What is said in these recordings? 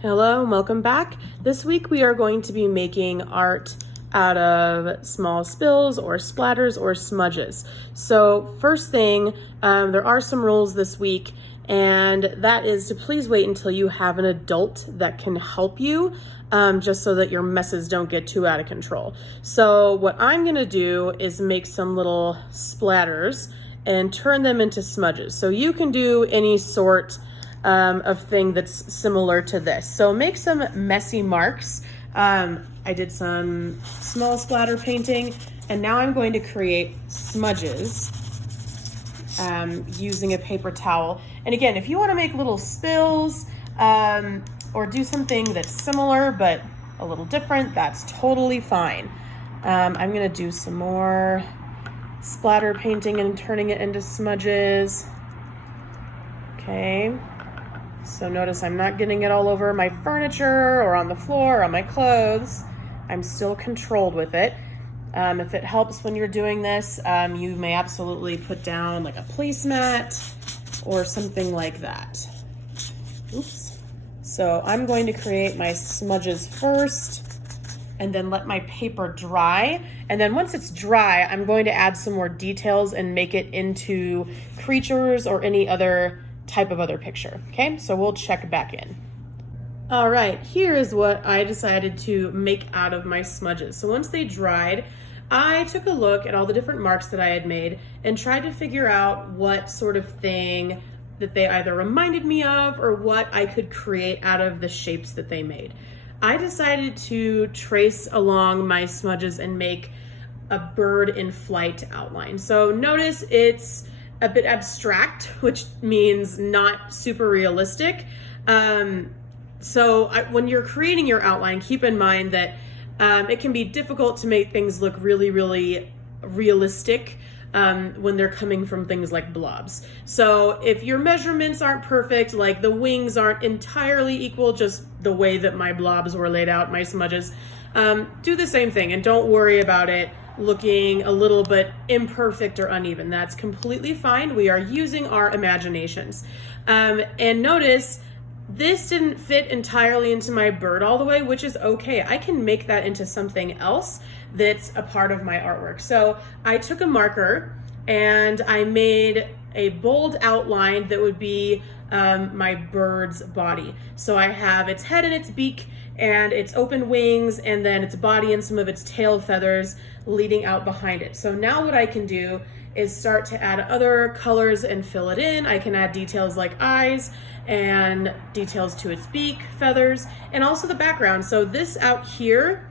Hello and welcome back. This week we are going to be making art out of small spills or splatters or smudges. So first thing, there are some rules this week, and that is to please wait until you have an adult that can help you, just so that your messes don't get too out of control. So what I'm gonna do is make some little splatters and turn them into smudges. So you can do any sort of thing that's similar to this. So make some messy marks. I did some small splatter painting, and now I'm going to create smudges using a paper towel. And again, if you want to make little spills or do something that's similar but a little different, that's totally fine. I'm gonna do some more splatter painting and turning it into smudges. Okay. So notice I'm not getting it all over my furniture or on the floor or on my clothes. I'm still controlled with it. If it helps when you're doing this, you may absolutely put down like a placemat or something like that. Oops. So I'm going to create my smudges first and then let my paper dry. And then once it's dry, I'm going to add some more details and make it into creatures or any other type of other picture. Okay, so we'll check back in. All right, here is what I decided to make out of my smudges. So once they dried, I took a look at all the different marks that I had made and tried to figure out what sort of thing that they either reminded me of or what I could create out of the shapes that they made. I decided to trace along my smudges and make a bird in flight outline. So notice it's a bit abstract, which means not super realistic. When you're creating your outline, keep in mind that it can be difficult to make things look really, really realistic when they're coming from things like blobs. So if your measurements aren't perfect, like the wings aren't entirely equal, just the way that my blobs were laid out, my smudges, do the same thing and don't worry about it looking a little bit imperfect or uneven. That's completely fine. We are using our imaginations. And notice this didn't fit entirely into my bird all the way, which is okay. I can make that into something else that's a part of my artwork. So I took a marker and I made a bold outline that would be my bird's body. So I have its head and its beak and its open wings, and then its body and some of its tail feathers leading out behind it. So now what I can do is start to add other colors and fill it in. I can add details like eyes and details to its beak, feathers, and also the background. So this out here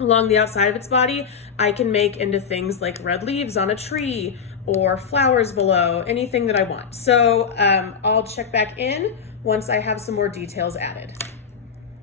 along the outside of its body, I can make into things like red leaves on a tree or flowers below, anything that I want. So I'll check back in once I have some more details added.